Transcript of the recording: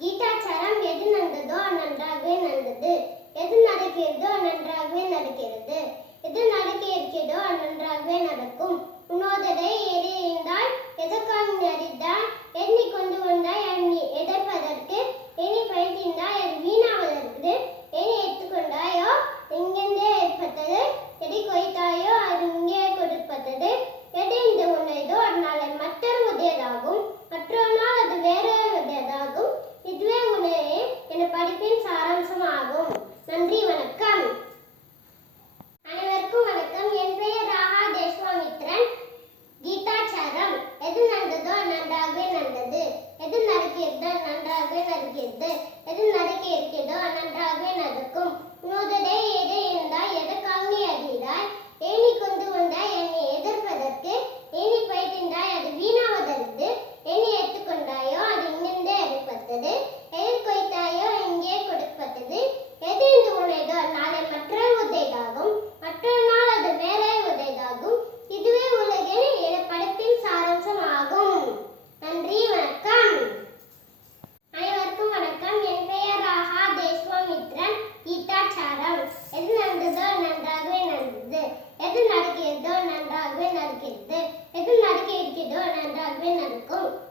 கீதாச்சாரம் எது நன்றதோ நன்றாகவே Bunu da எது நடக்கிறதோ நன்றாகவே நடக்கிறது எது நடக்க இருக்கிறதோ நன்றாகவே நடக்கும்